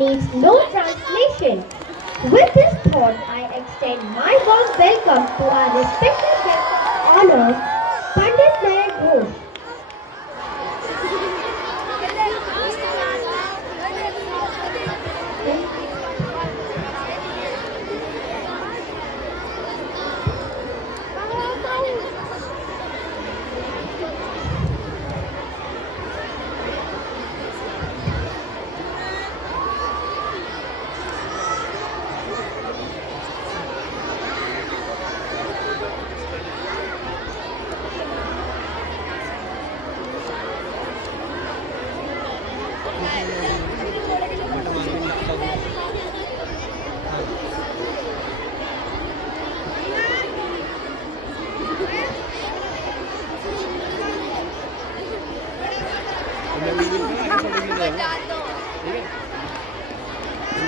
needs no translation. With this thought, I extend my warm welcome to our respected guest of honor, Pandit Nayan Ghosh.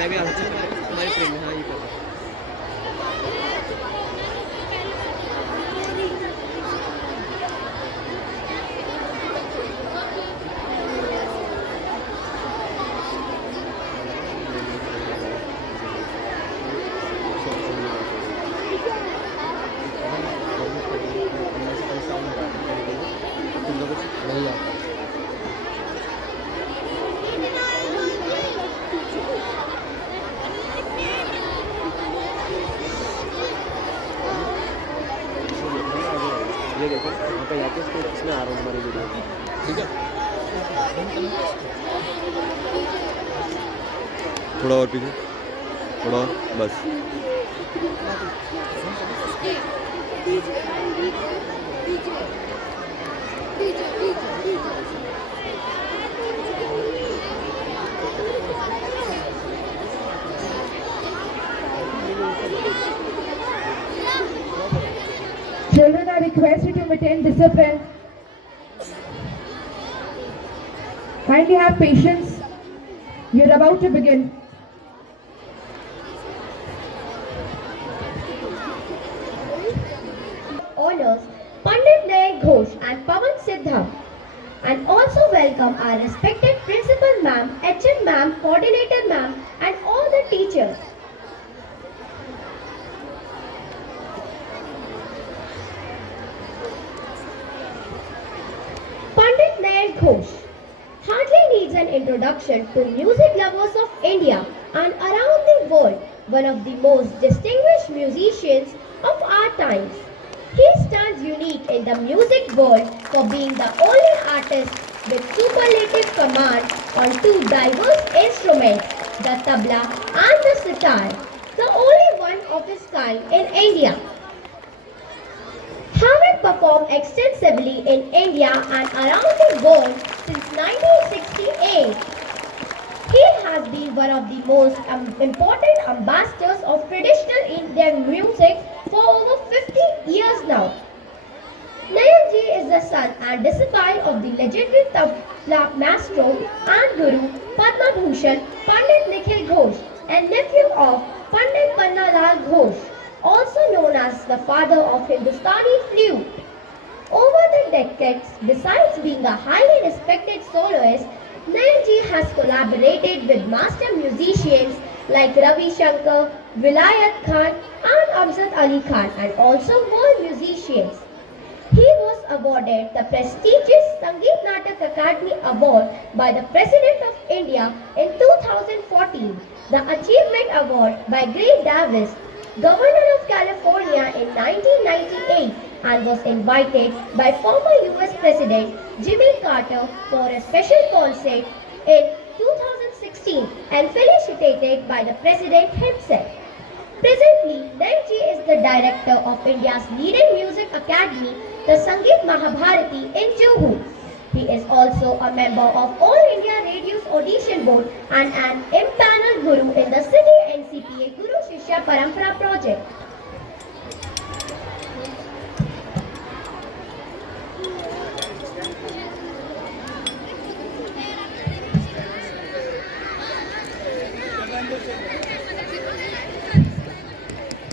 मैं भी आ सकता हूँ हमारे friend हाँ ये कर नहीं आता ये देखो यहाँ पे जाके इसमें आ रहा हूँ हमारी वीडियो ठीक है थोड़ा और पीछे थोड़ा और बस Children are requested to maintain discipline. Kindly have patience. You're about to begin. Honors Pandit Nayan Ghosh and Pawan Siddham. And also welcome our respected Principal Ma'am, HM Ma'am, Coordinator Ma'am and all the teachers. Pandit Nayan Ghosh hardly needs an introduction to music lovers of India and around the world, one of the most distinguished musicians of our times. He stands unique in the music world for being the only artist with superlative command on two diverse instruments, the tabla and the sitar, the only one of his kind in India. Having performed extensively in India and around the world since 1968, he has been one of the most important ambassadors of traditional Indian music for over 50 years now. Nayan ji is the son and disciple of the legendary tabla maestro and guru Padma Bhushan Pandit Nikhil Ghosh and nephew of Pandit Pannalal Ghosh, also known as the father of Hindustani flute. Over the decades, besides being a highly respected soloist, Nayan ji has collaborated with master musicians like Ravi Shankar, Vilayat Khan and Amjad Ali Khan and also world musicians. He was awarded the prestigious Sangeet Natak Academy Award by the President of India in 2014, the Achievement Award by Gray Davis, Governor of California in 1998, and was invited by former US President Jimmy Carter for a special concert in 2016 and felicitated by the President himself. Presently, Nayan ji is the director of India's leading music academy, the Sangeet Mahabharati in Juhu. He is also a member of All India Radio's Audition Board and an impaneled guru in the City NCPA Guru Shishya Parampara project.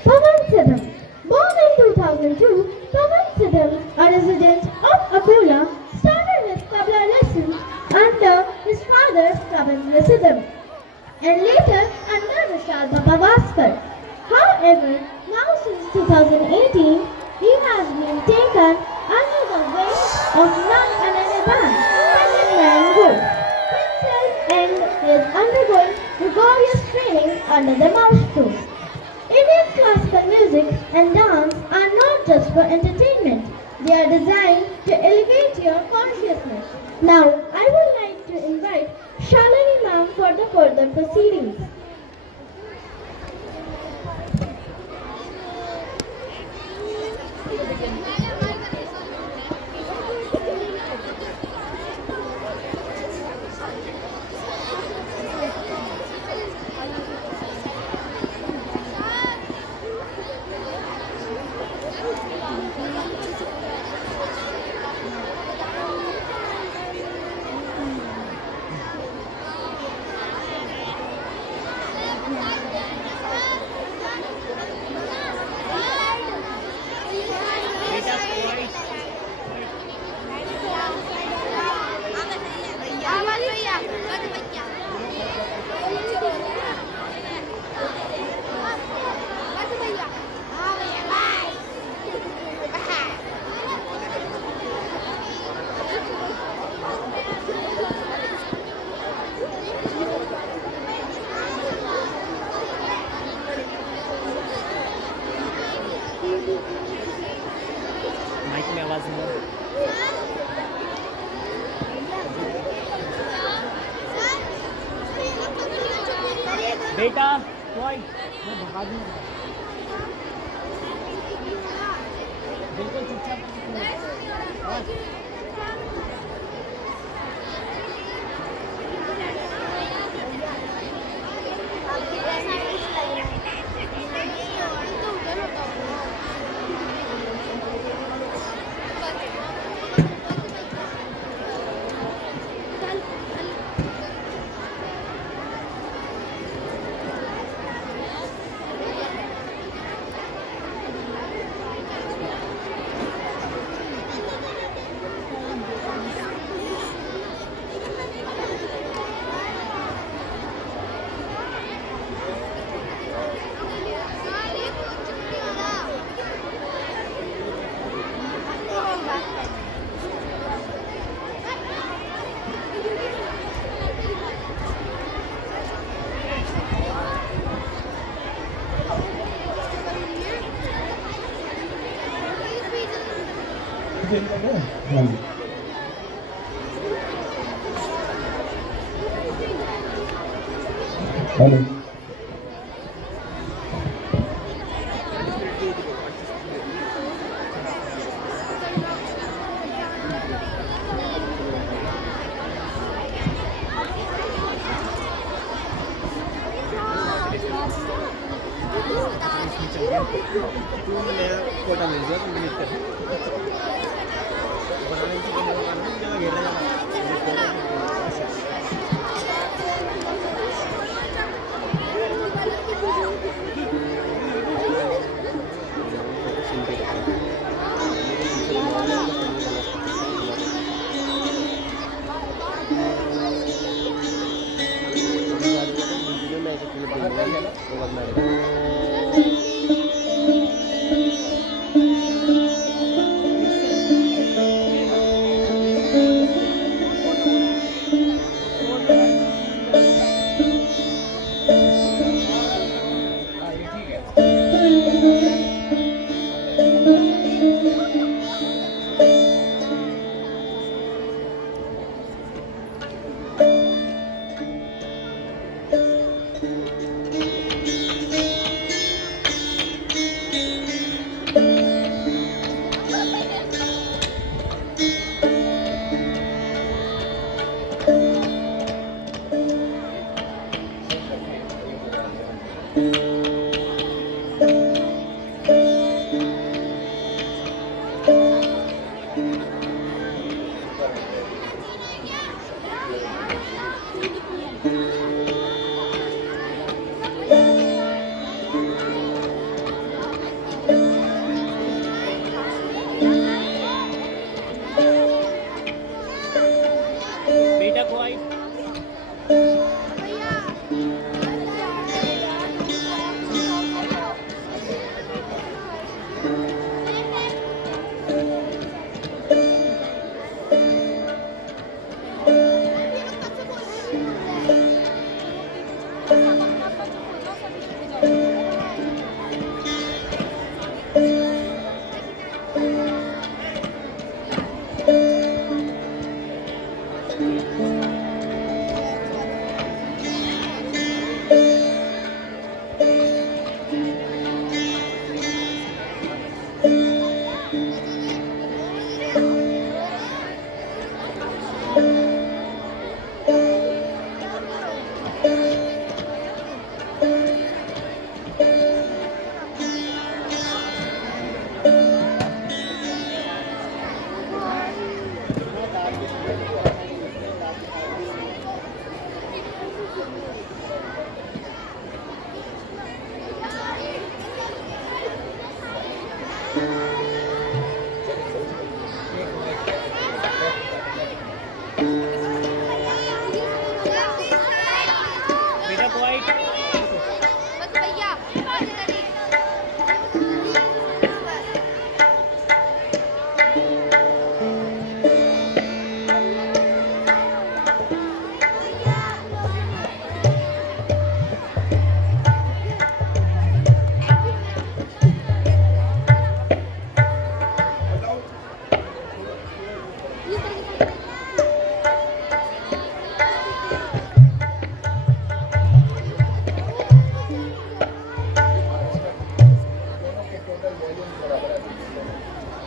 Pawan Siddham. Born in 2002, Pawan Siddham, a resident of Akola, started his tabla lessons under his father's Ravindra Siddham and later entertainment. They are designed to elevate your consciousness. Now, I would like to invite Shalini ma'am for the further proceedings. Mic में आवाज़ नहीं आ रही। बेटा कोई मैं भगा दूंगा। बिल्कुल चुपचाप। हेलो कोटा मिल गया तो मिनट कर बनाने की जगह घेरने लगा।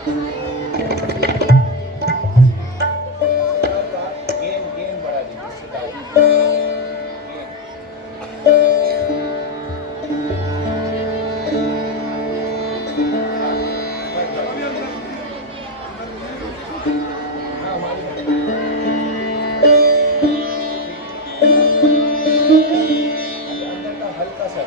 सितार का गेन गेन बढ़ा दीजिए सितार गेन हाँ हमारी अभी अंदर का हल्का सा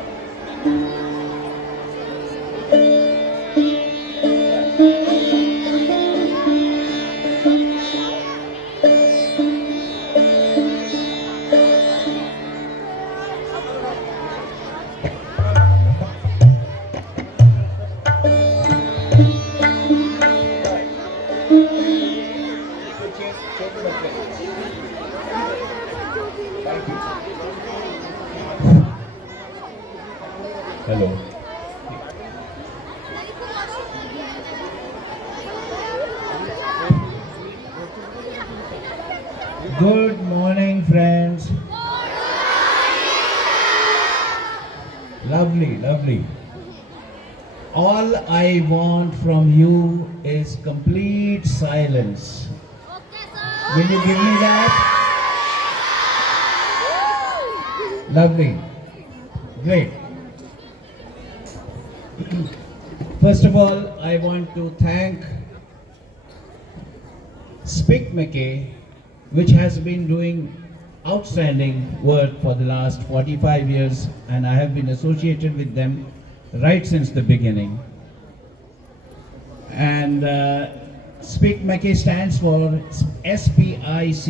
छोटे बच्चे thank you Hello. Good morning, friends. Lovely, lovely. All I want from you is complete silence. Will you give me that? Lovely. Great. First of all, I want to thank Speak McKay, which has been doing outstanding work for the last 45 years, and I have been associated with them right since the beginning. And Speak McKay stands for SPICMACAY,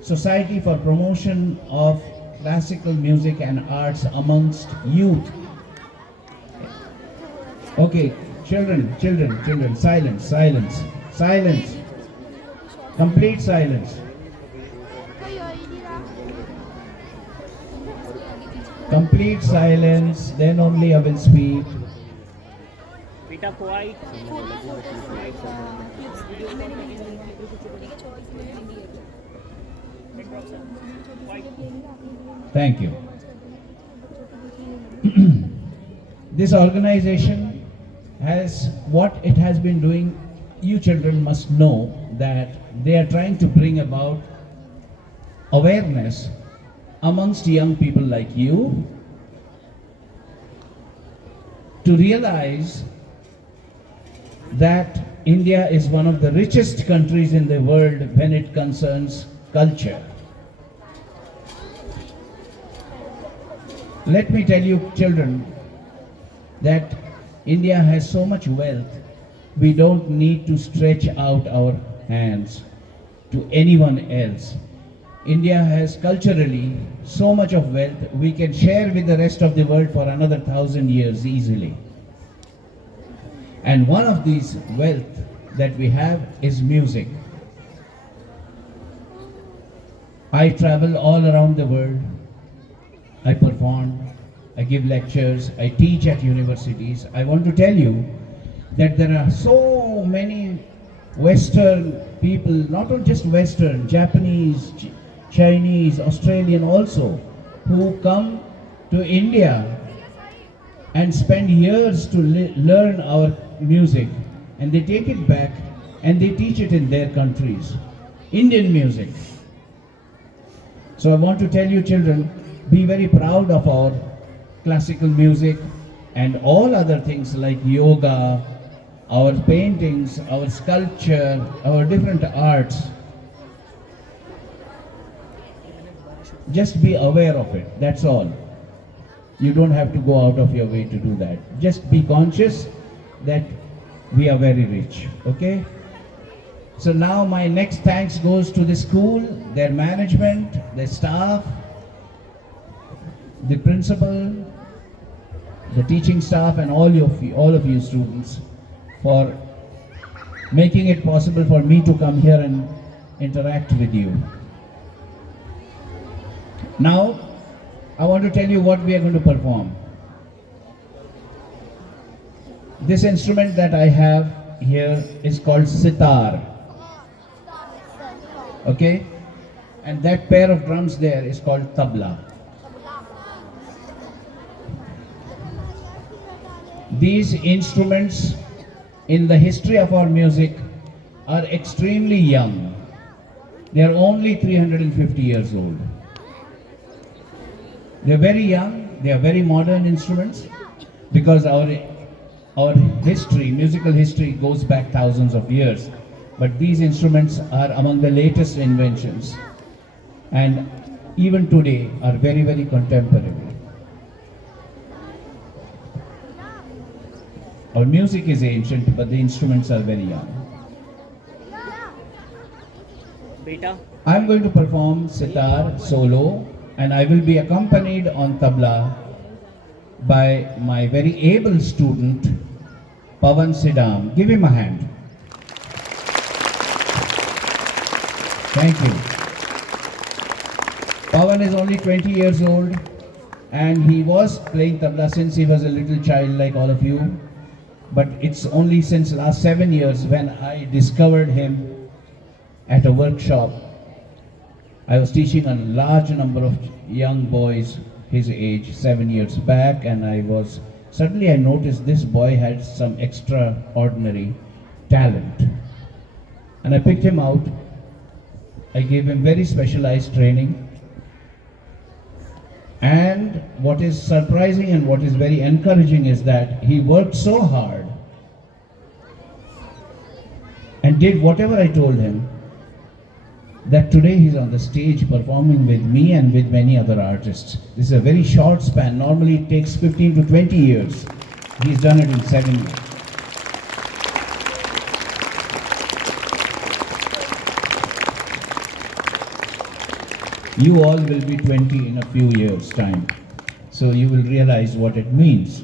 Society for Promotion of Classical Music and Arts Amongst Youth. Okay, children, silence, silence, silence. Complete silence. Complete silence, then only I will speak. Thank you. This organization has what it has been doing. You children must know that they are trying to bring about awareness amongst young people like you to realize that India is one of the richest countries in the world when it concerns culture. Let me tell you, children, that India has so much wealth, we don't need to stretch out our hands to anyone else. India has culturally so much of wealth, we can share with the rest of the world for another 1,000 years easily. And one of these wealth that we have is music. I travel all around the world. I perform, I give lectures, I teach at universities. I want to tell you that there are so many Western people, not just Western, Japanese, Chinese, Australian also, who come to India and spend years to learn our music, and they take it back and they teach it in their countries. Indian music. So I want to tell you, children, be very proud of our classical music and all other things like yoga, our paintings, our sculpture, our different arts. Just be aware of it, that's all. You don't have to go out of your way to do that. Just be conscious that we are very rich, okay? So now my next thanks goes to the school, their management, their staff, the principal, the teaching staff, and all of you students for making it possible for me to come here and interact with you. Now, I want to tell you what we are going to perform. This instrument that I have here is called Sitar. Okay? And that pair of drums there is called tabla. These instruments in the history of our music are extremely young. They are only 350 years old. They are very young, they are very modern instruments because our history, musical history goes back thousands of years. But these instruments are among the latest inventions and even today are very, very contemporary. Our music is ancient, but the instruments are very young. बेटा I'm going to perform sitar solo and I will be accompanied on tabla by my very able student Pavan Sidam. Give him a hand. Thank you. Pavan is only 20 years old and he was playing tabla since he was a little child like all of you. But it's only since last 7 years when I discovered him at a workshop. I was teaching a large number of young boys his age 7 years back, and suddenly I noticed this boy had some extraordinary talent. And I picked him out. I gave him very specialized training. And what is surprising and what is very encouraging is that he worked so hard and did whatever I told him that today he's on the stage performing with me and with many other artists. This is a very short span. Normally it takes 15 to 20 years. He's done it in 7 years. You all will be 20 in a few years' time. So you will realize what it means.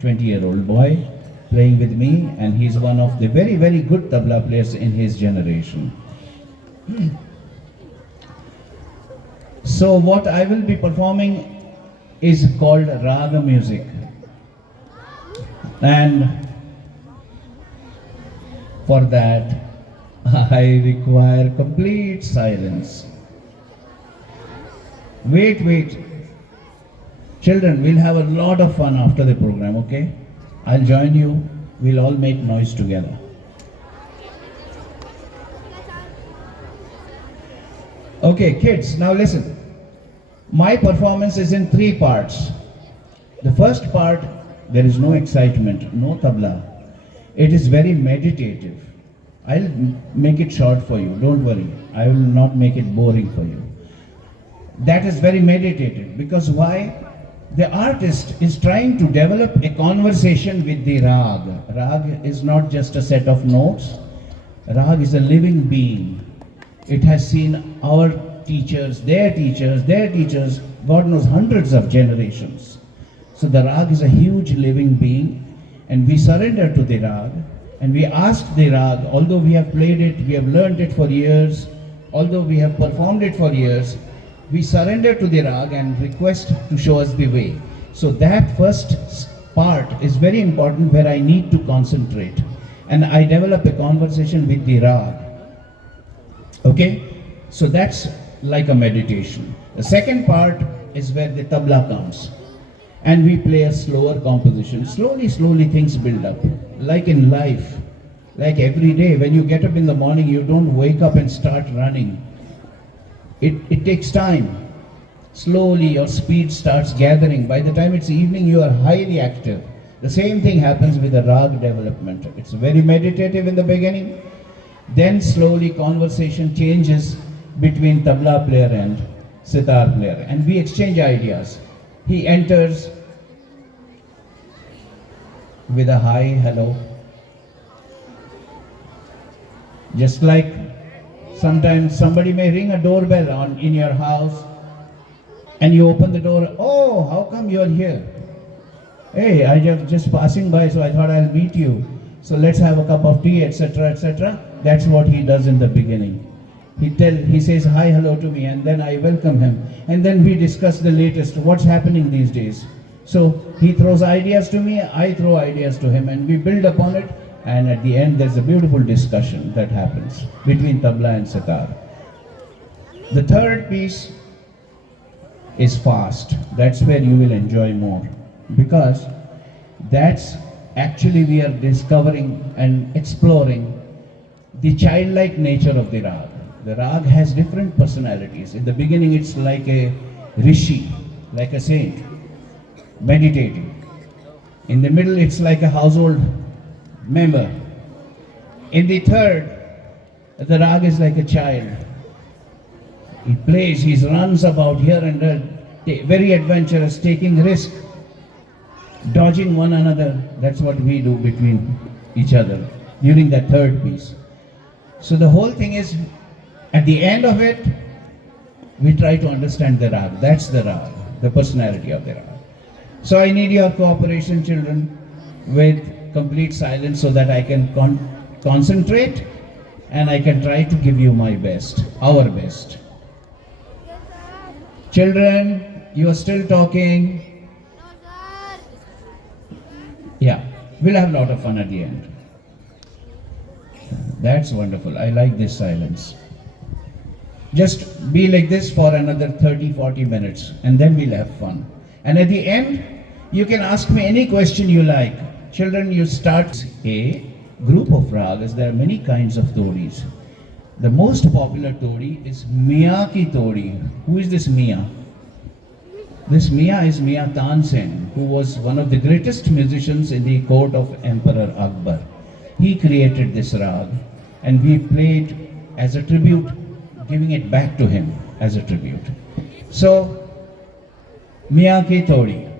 20-year-old boy playing with me, and he's one of the very, very good tabla players in his generation. So what I will be performing is called raga music. And for that, I require complete silence. Wait. Children, we'll have a lot of fun after the program, okay? I'll join you. We'll all make noise together. Okay, kids, now listen. My performance is in 3 parts. The first part, there is no excitement, no tabla. It is very meditative. I'll make it short for you, don't worry. I will not make it boring for you. That is very meditative because why? The artist is trying to develop a conversation with the rag. Rag is not just a set of notes. Rag is a living being. It has seen our teachers, their teachers, God knows hundreds of generations. So the rag is a huge living being and we surrender to the rag and we ask the rag, although we have played it, we have learned it for years, although we have performed it for years, we surrender to the rag and request to show us the way. So that first part is very important where I need to concentrate and I develop a conversation with the rag. Okay, so that's like a meditation. The second part is where the tabla comes and we play a slower composition. Slowly things build up. Like in life, like every day, when you get up in the morning, you don't wake up and start running. It takes time. Slowly your speed starts gathering. By the time it's evening, you are highly active. The same thing happens with the rag development. It's very meditative in the beginning. Then slowly conversation changes between tabla player and sitar player. And we exchange ideas. He enters with a hi, hello. Just like sometimes somebody may ring a doorbell in your house and you open the door. Oh, how come you're here? Hey, I just passing by, so I thought I'll meet you. So let's have a cup of tea, etc., etc. That's what he does in the beginning. He says hi, hello to me, and then I welcome him. And then we discuss the latest, what's happening these days. So he throws ideas to me, I throw ideas to him, and we build upon it. And at the end, there's a beautiful discussion that happens between tabla and sitar. The third piece is fast. That's where you will enjoy more, because that's actually we are discovering and exploring the childlike nature of the rag. The rag has different personalities. In the beginning, it's like a rishi, like a saint, meditating. In the middle, it's like a household member. In the third, the rag is like a child. He plays, he runs about here and there, very adventurous, taking risk, dodging one another. That's what we do between each other during that third piece. So the whole thing is, at the end of it, we try to understand the rag. That's the rag, the personality of the rag. So I need your cooperation, children, with complete silence so that I can concentrate and I can try to give you my best, our best. Children, you are still talking. Yeah, we'll have a lot of fun at the end. That's wonderful. I like this silence. Just be like this for another 30-40 minutes and then we'll have fun. And at the end, you can ask me any question you like. Children, you start a group of ragas. There are many kinds of todis. The most popular todi is Mia ki todi. Who is this Mia? This Mia is Mia Tansen, who was one of the greatest musicians in the court of Emperor Akbar. He created this rag and we played as a tribute, giving it back to him as a tribute. So, Mia ki todi.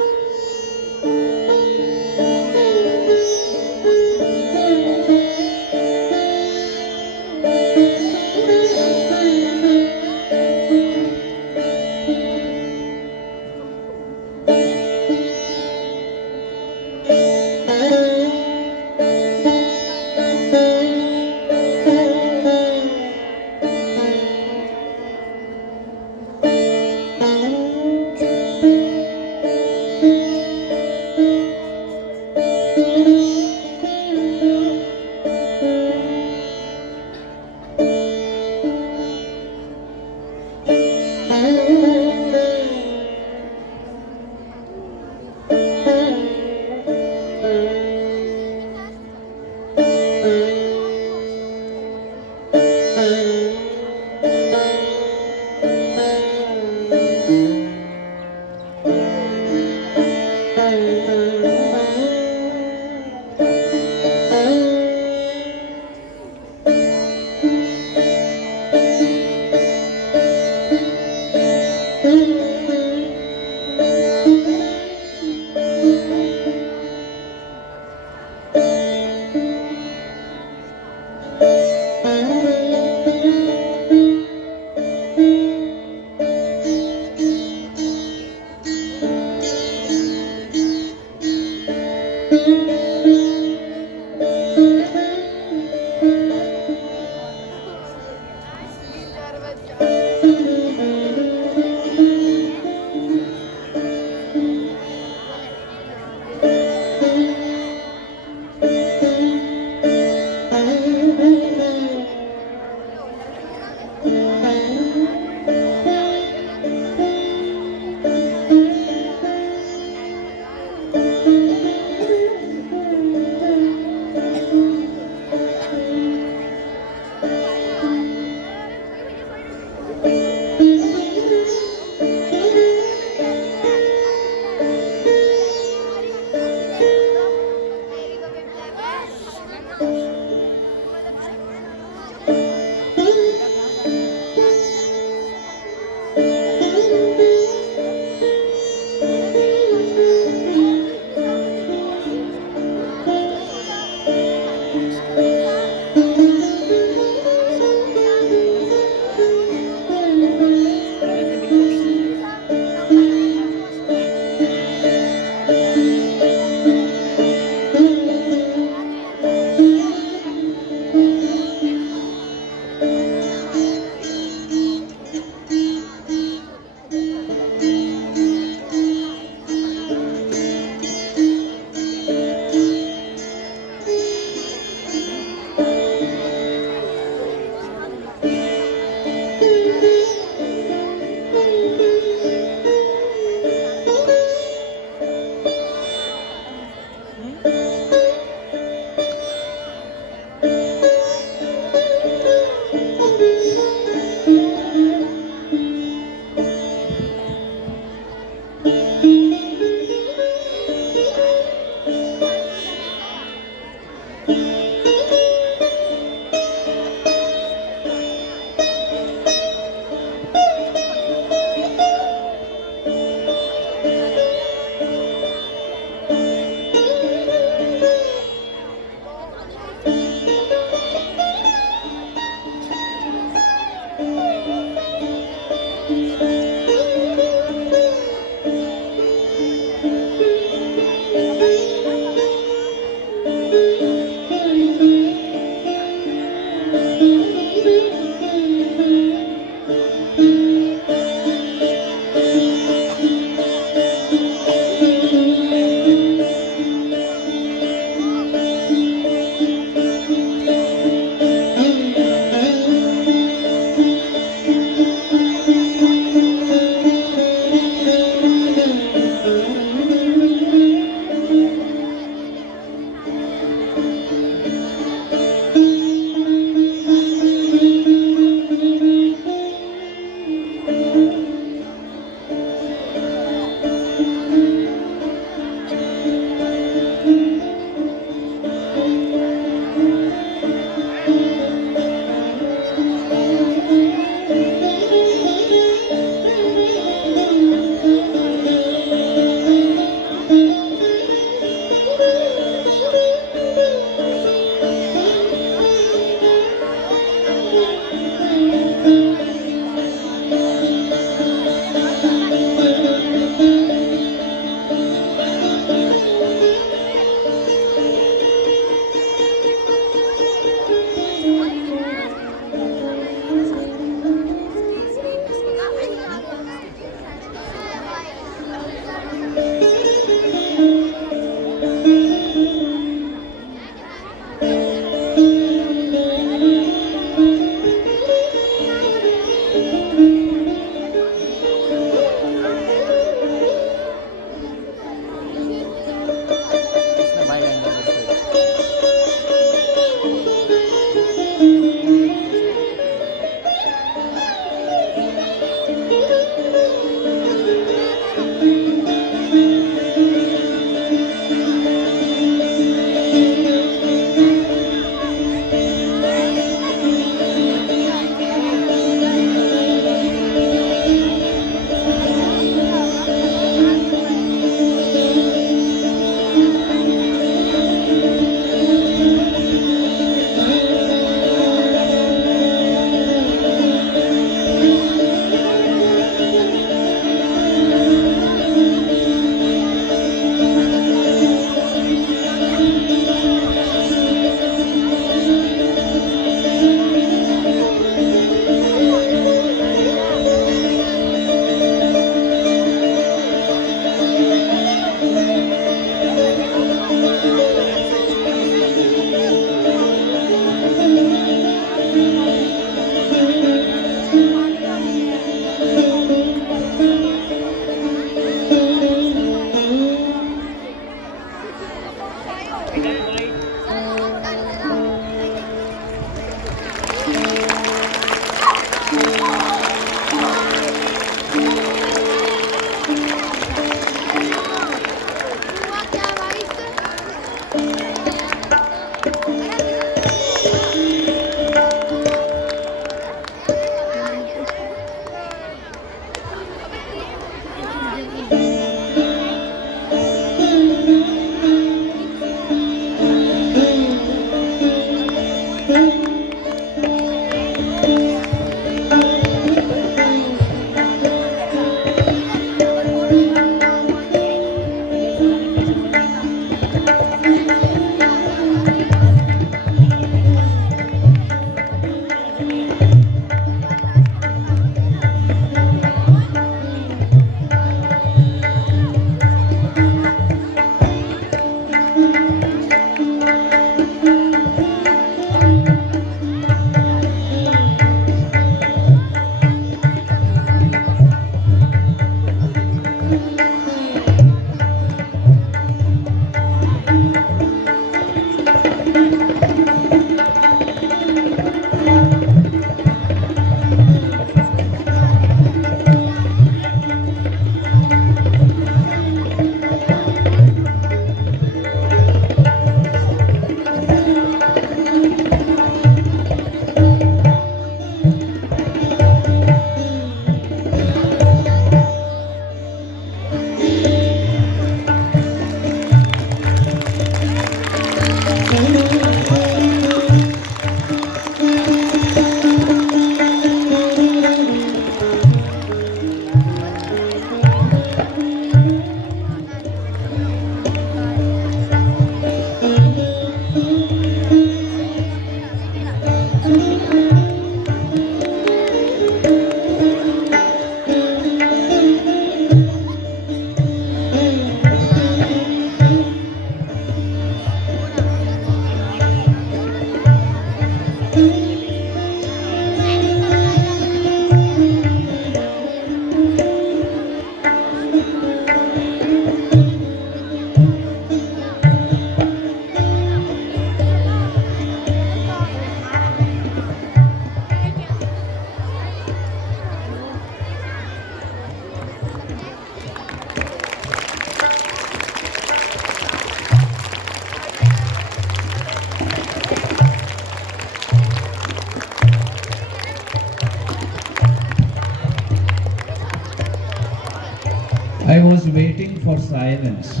I was waiting for silence.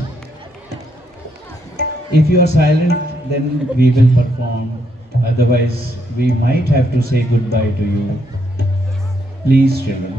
If you are silent, then we will perform. Otherwise, we might have to say goodbye to you. Please, children.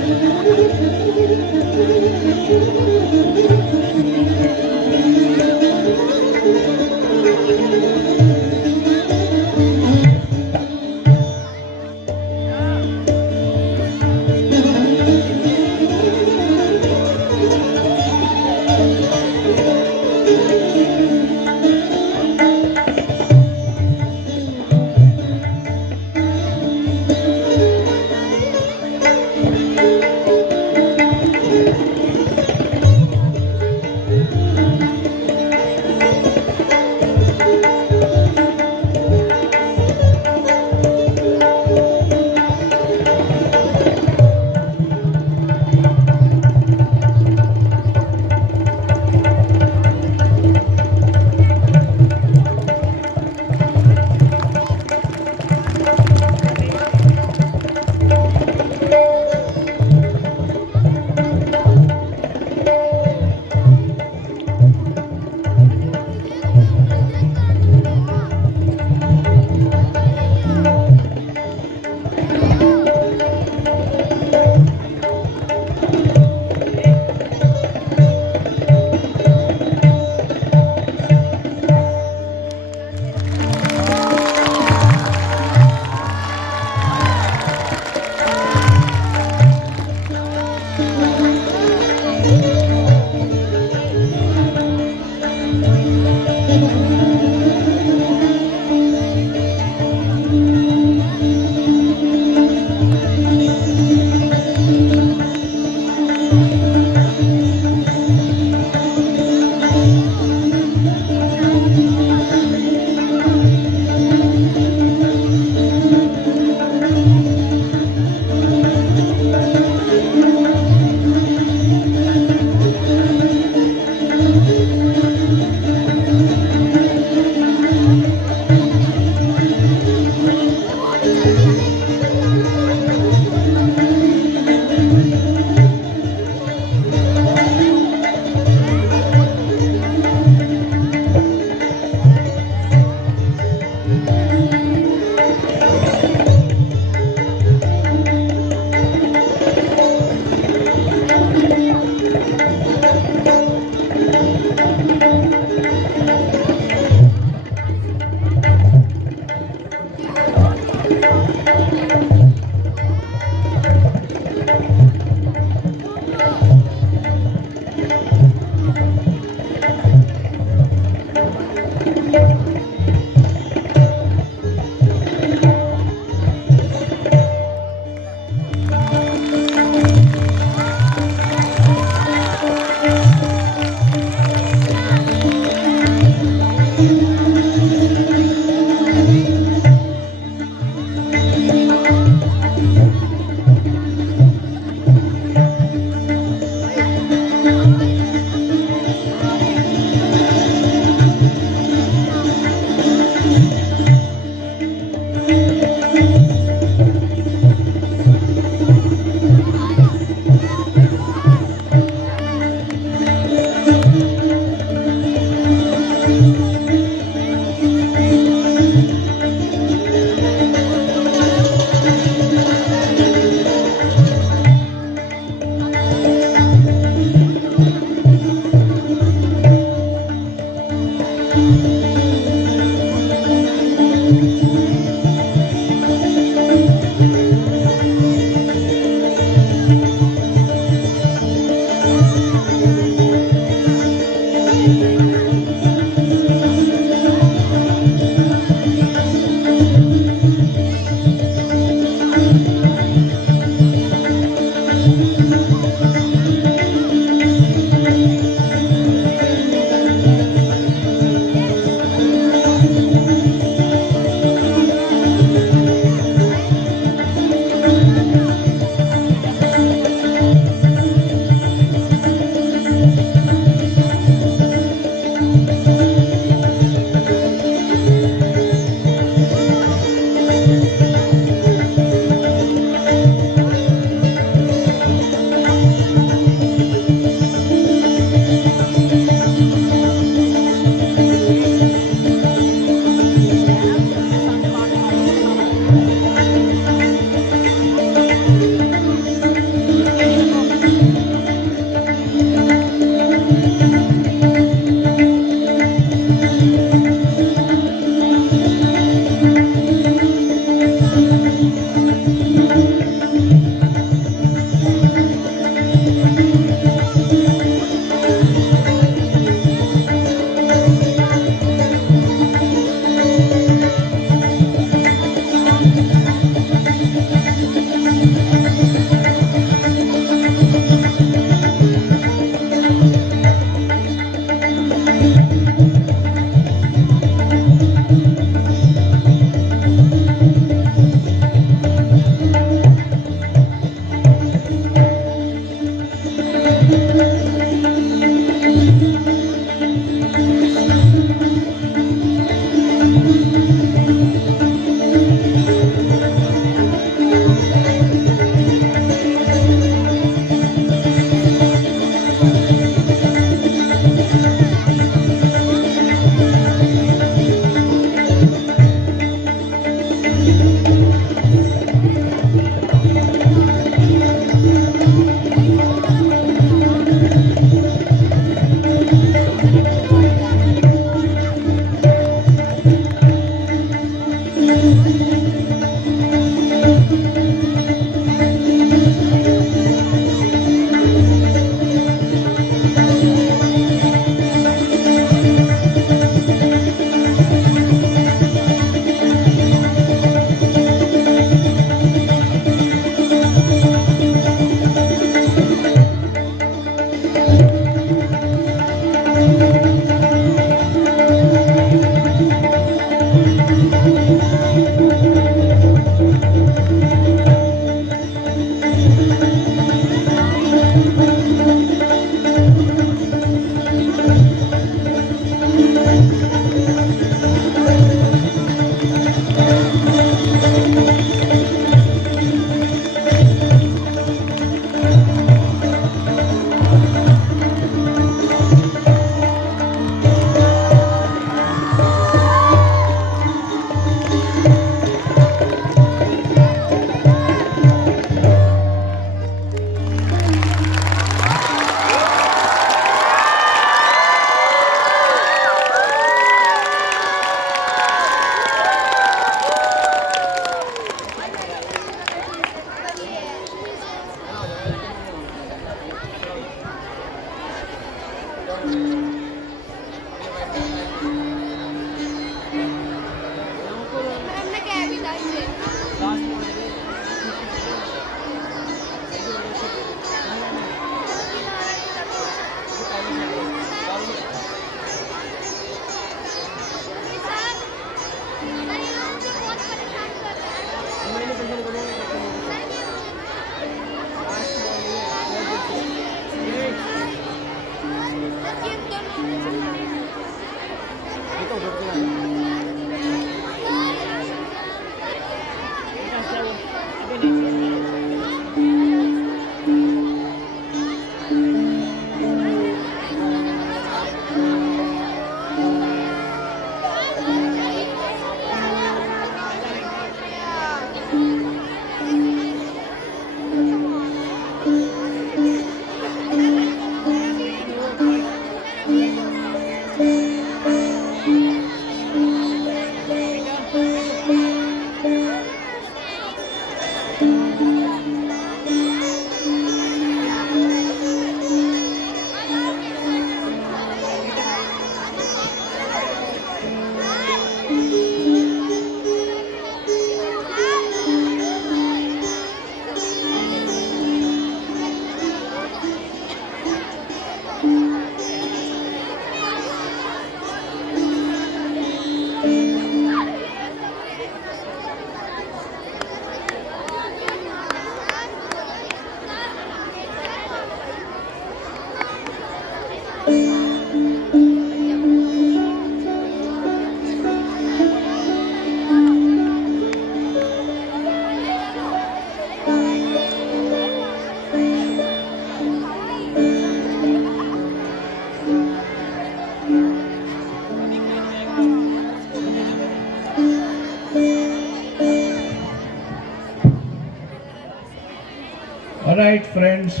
right, friends,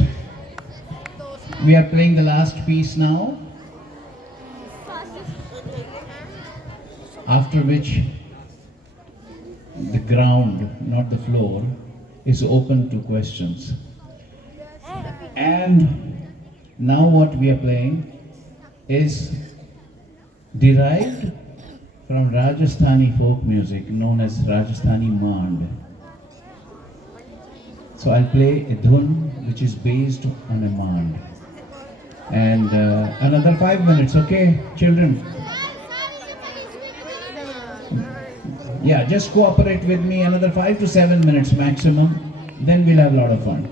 we are playing the last piece now, after which the ground, not the floor, is open to questions. And now what we are playing is derived from Rajasthani folk music known as Rajasthani Mand. So I'll play a dhun which is based on a Mand. And another 5 minutes, okay, children? Yeah, just cooperate with me, another 5 to 7 minutes maximum, then we'll have a lot of fun.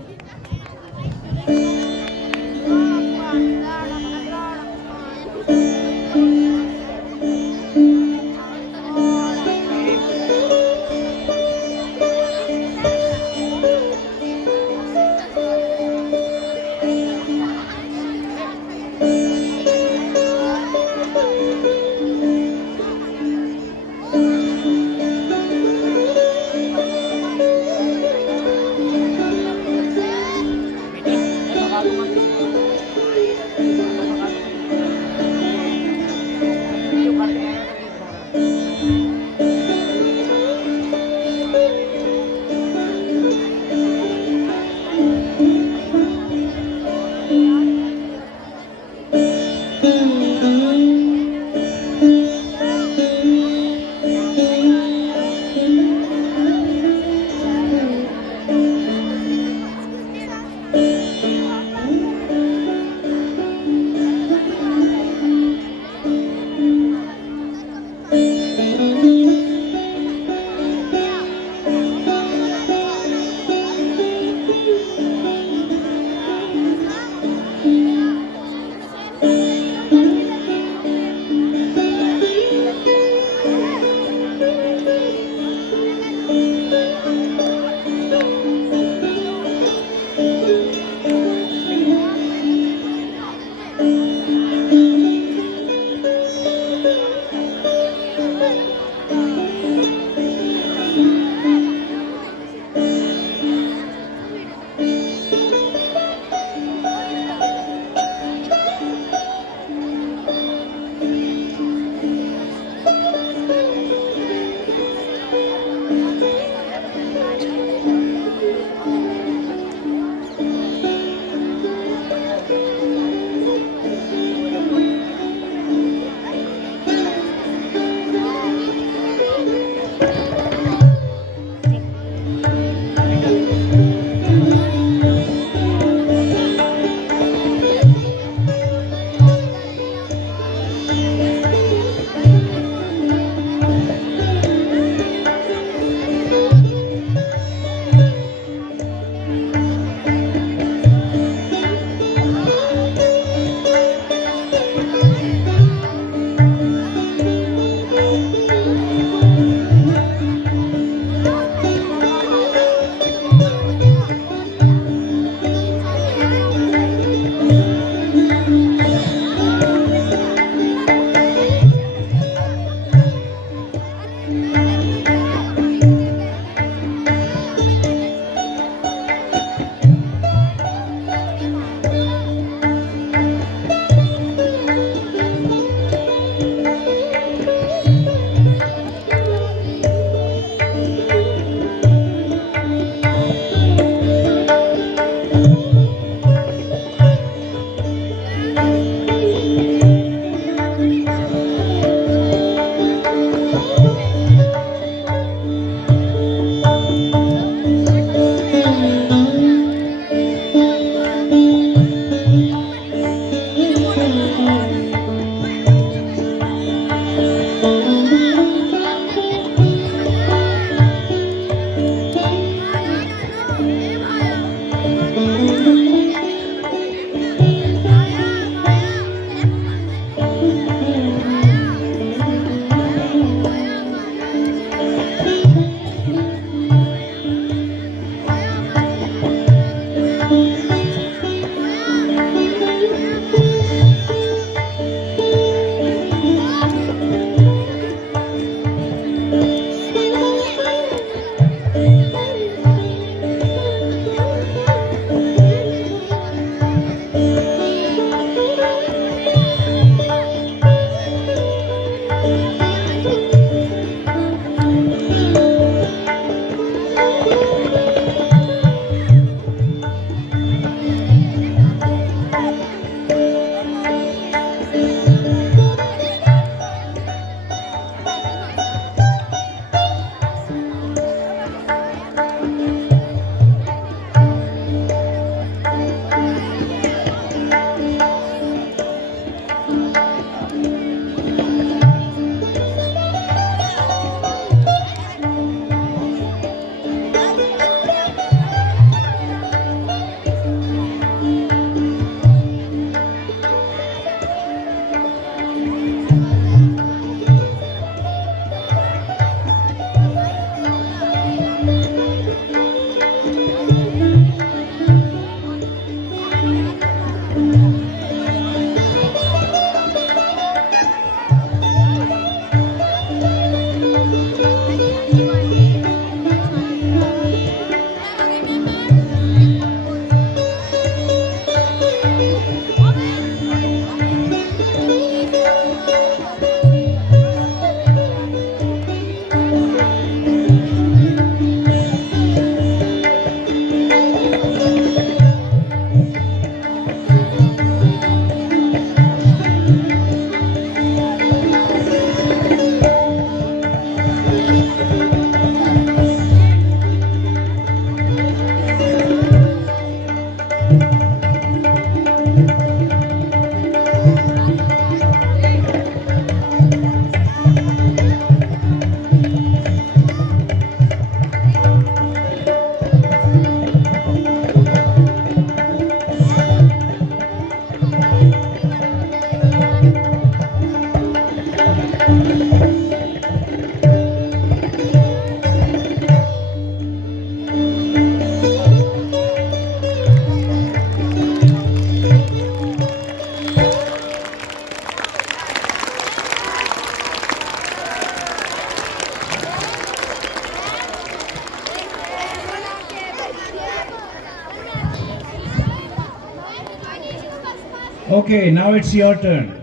Okay, now it's your turn.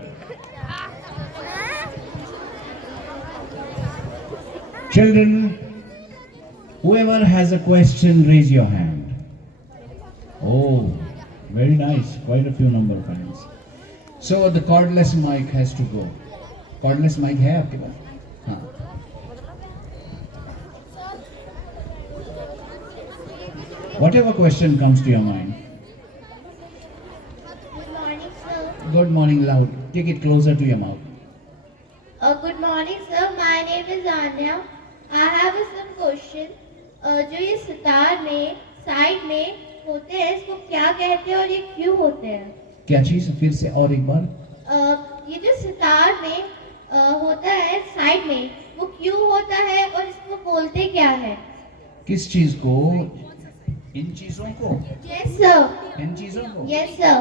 Children, whoever has a question, raise your hand. Oh, very nice. Quite a few number of hands. So the cordless mic has to go. Cordless mic है आपके पास? हाँ. Whatever question comes to your mind. Good morning, sir. Good morning, loud. Take it closer to your mouth. Good morning, sir. My name is Anya. I have some question. जो ये सितार में side में होते हैं इसको क्या कहते हैं और ये क्यों होते हैं? क्या चीज फिर से और एक बार? ये जो सितार में होता है साइड में वो क्यों होता है और इसको बोलते क्या है? किस चीज को? इन चीजों को? Yes sir. इन चीजों को? Yes sir.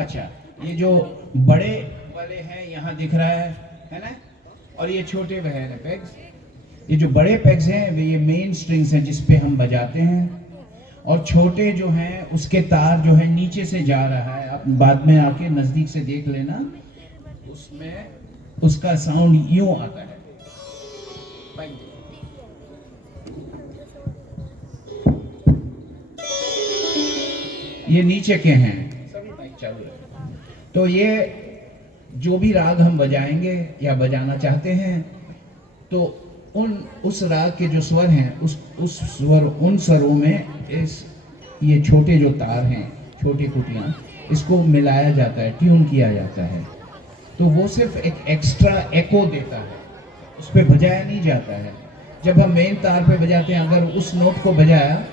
अच्छा, ये जो बड़े वाले हैं यहाँ दिख रहा है ना? और ये छोटे वह हैं पेग्स. ये जो बड़े पेग्स हैं वे ये मेन स्ट्रिंग्स हैं जिस पे हम बजाते हैं, और छोटे जो हैं उसके तार जो है नीचे से जा रहा है. आप बाद में आके नजदीक से देख लेना, उसमें उसका साउंड यूं आता है. ये नीचे के हैं, सभी माइक चालू है. तो ये जो भी राग हम बजाएंगे या बजाना चाहते हैं तो उस राग के जो स्वर हैं उस स्वर उन स्वरों में ये छोटे जो तार हैं, छोटी कुटियाँ, इसको मिलाया जाता है, ट्यून किया जाता है. तो वो सिर्फ एक एक्स्ट्रा एको देता है, उस पर बजाया नहीं जाता है. जब हम मेन तार पे बजाते हैं, अगर उस नोट को बजाया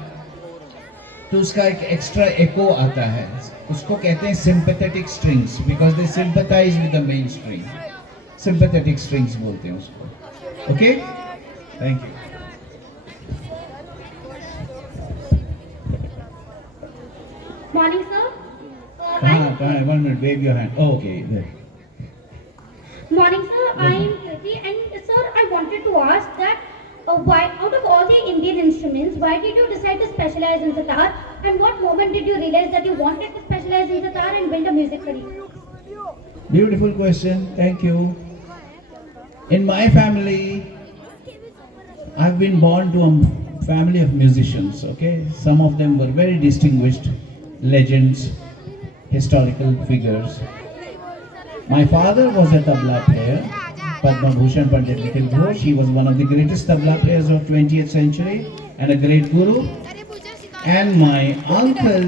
तो उसका एक एक्स्ट्रा एको आता है. उसको कहते हैं sympathetic strings, because they sympathise with the main string. Sympathetic strings बोलते हैं उसको. Okay, thank you. Morning sir. कहाँ है? 1 minute, wave your hand. Okay, there. Morning, sir. I am Kriti, and sir, I wanted to ask that why, out of all the Indian instruments, why did you decide to specialize in sitar? And what moment did you realize that you wanted to specialize in sitar and build a music career? Beautiful question. Thank you. In my family, I've been born to a family of musicians. Okay, some of them were very distinguished legends, historical figures. My father was a tabla player, Padma Bhushan Pandit Nikhil Ghosh. He was one of the greatest tabla players of 20th century and a great guru. And my uncle,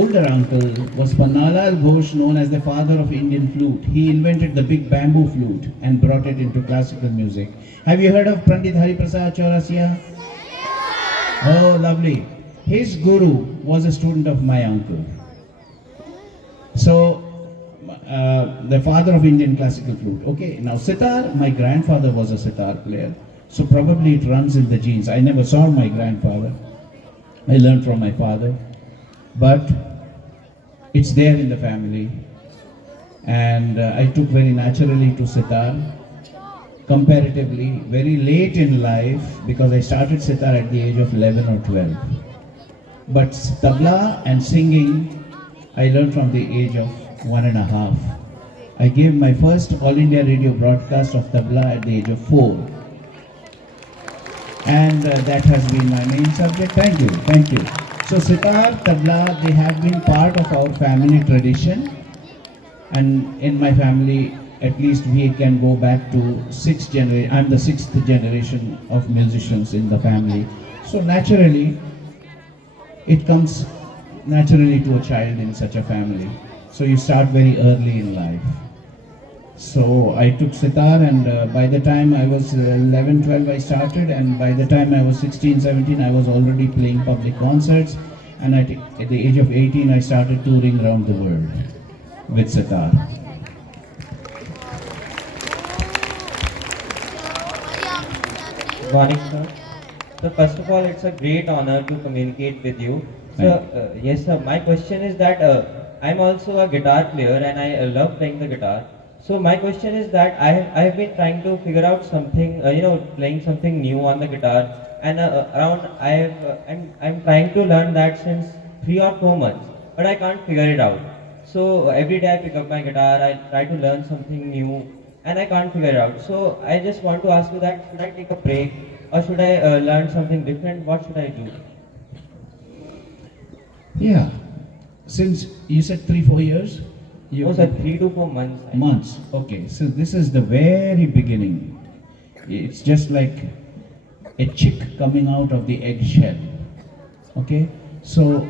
older uncle, was Pannalal Ghosh, known as the father of Indian flute. He invented the big bamboo flute and brought it into classical music. Have you heard of Pandit Hari Prasad Chaurasia? Oh, lovely. His guru was a student of my uncle. So, the father of Indian classical flute. Okay, now sitar, my grandfather was a sitar player. So probably it runs in the genes. I never saw my grandfather. I learned from my father. But it's there in the family. And I took very naturally to sitar. Comparatively, very late in life, because I started sitar at the age of 11 or 12. But tabla and singing, I learned from the age of 1.5. I gave my first All India radio broadcast of tabla at the age of 4. And that has been my main subject. Thank you, thank you. So sitar, tabla, they have been part of our family tradition. And in my family, at least we can go back to 6th generation. I'm the 6th generation of musicians in the family. So naturally, it comes naturally to a child in such a family. So you start very early in life. So I took sitar, and by the time I was 11, 12 I started, and by the time I was 16, 17 I was already playing public concerts, and at the age of 18 I started touring around the world with sitar. Morning, sir. So first of all, it's a great honor to communicate with you. So yes, sir. My question is that I'm also a guitar player and I love playing the guitar. So my question is that I have been trying to figure out something, playing something new on the guitar, and I'm trying to learn that since 3 or 4 months, but I can't figure it out. So every day I pick up my guitar, I try to learn something new, and I can't figure it out. So I just want to ask you that should I take a break or should I learn something different? What should I do? Yeah. Since you said 3-4 years, you Oh, sir, 3 to 4 months. months. Okay. So this is the very beginning. It's just like a chick coming out of the eggshell. Okay. So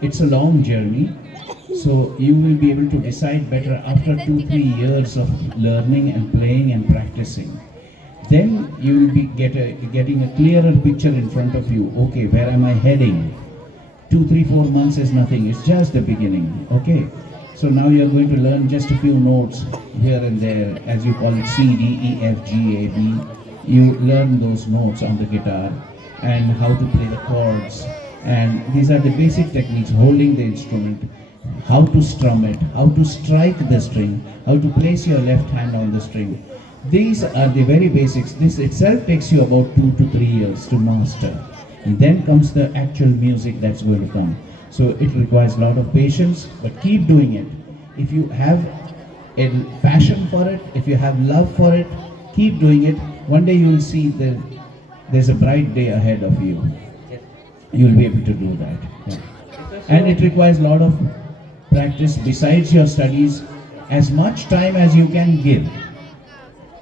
it's a long journey. So you will be able to decide better after 2-3 years of learning and playing and practicing. Then you will be getting a clearer picture in front of you. Okay, where am I heading? 2, 3, 4 months is nothing. It's just the beginning. Okay. So now you are going to learn just a few notes here and there, as you call it, C, D, E, F, G, A, B. You learn those notes on the guitar and how to play the chords. And these are the basic techniques: holding the instrument, how to strum it, how to strike the string, how to place your left hand on the string. These are the very basics. This itself takes you about 2 to 3 years to master. And then comes the actual music that's going to come. So it requires a lot of patience, but keep doing it. If you have a passion for it, if you have love for it, keep doing it. One day you will see that there's a bright day ahead of you. Yes. You'll be able to do that. Yeah. Yes, sir. And it requires a lot of practice besides your studies, as much time as you can give.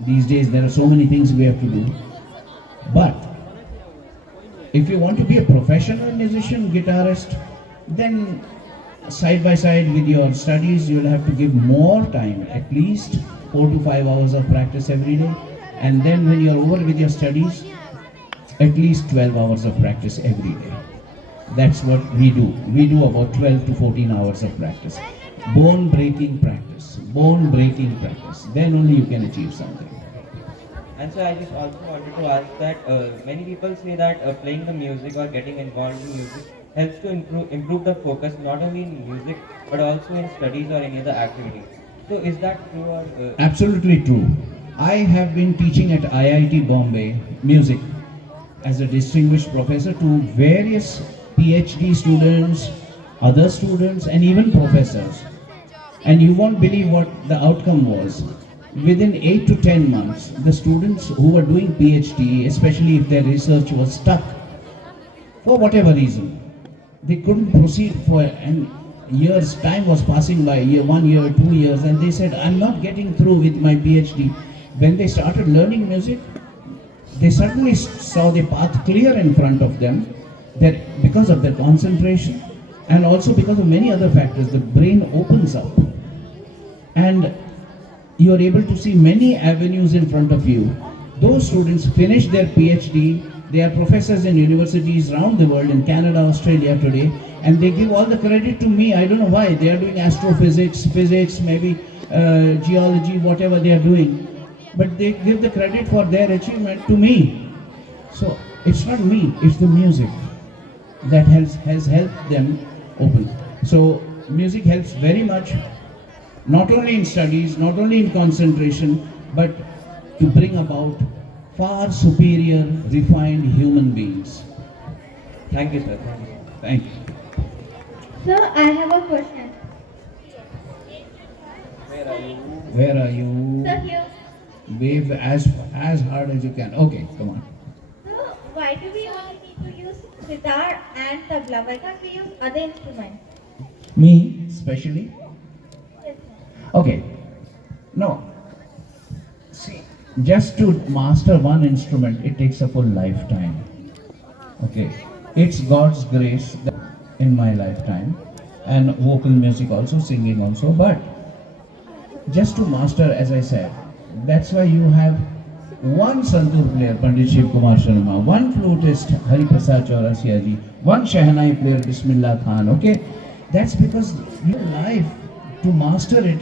These days there are so many things we have to do. But if you want to be a professional musician, guitarist, then side by side with your studies, you'll have to give more time, at least 4 to 5 hours of practice every day. And then when you're over with your studies, at least 12 hours of practice every day. That's what we do. We do about 12 to 14 hours of practice. Bone breaking practice. Bone breaking practice. Then only you can achieve something. And so I just also wanted to ask that many people say that playing the music or getting involved in music helps to improve the focus not only in music but also in studies or any other activities. So is that true or? Absolutely true. I have been teaching at IIT Bombay music as a distinguished professor to various PhD students, other students, and even professors. And you won't believe what the outcome was. Within 8 to 10 months, the students who were doing PhD, especially if their research was stuck for whatever reason, they couldn't proceed for, and years, time was passing by, 1 year, 2 years, and they said, I'm not getting through with my PhD. When they started learning music, they suddenly saw the path clear in front of them, that because of their concentration and also because of many other factors, the brain opens up and you are able to see many avenues in front of you. Those students finish their PhD, they are professors in universities around the world, in Canada, Australia today, and they give all the credit to me. I don't know why. They are doing astrophysics, physics, maybe geology, whatever they are doing. But they give the credit for their achievement to me. So it's not me, it's the music that has helped them open. So music helps very much, not only in studies, not only in concentration, but to bring about far superior, refined human beings. Thank you, sir. Thank you. Thank you. Sir, I have a question. Where are you? Sir, here. Wave as hard as you can. Okay, come on. Sir, why do we only need to use sitar and tabla? Why can't we use other instruments? Me, especially? Yes, sir. Okay. No. See, just to master one instrument, it takes a full lifetime. Okay. It's God's grace in my lifetime, and vocal music also, singing also, but just to master, as I said, that's why you have one santoor player, Pandit Shiv Kumar Sharma, one flutist, Hari Prasad Chaurasia ji, one Shehnai player, Bismillah Khan, okay? That's because your life, to master it,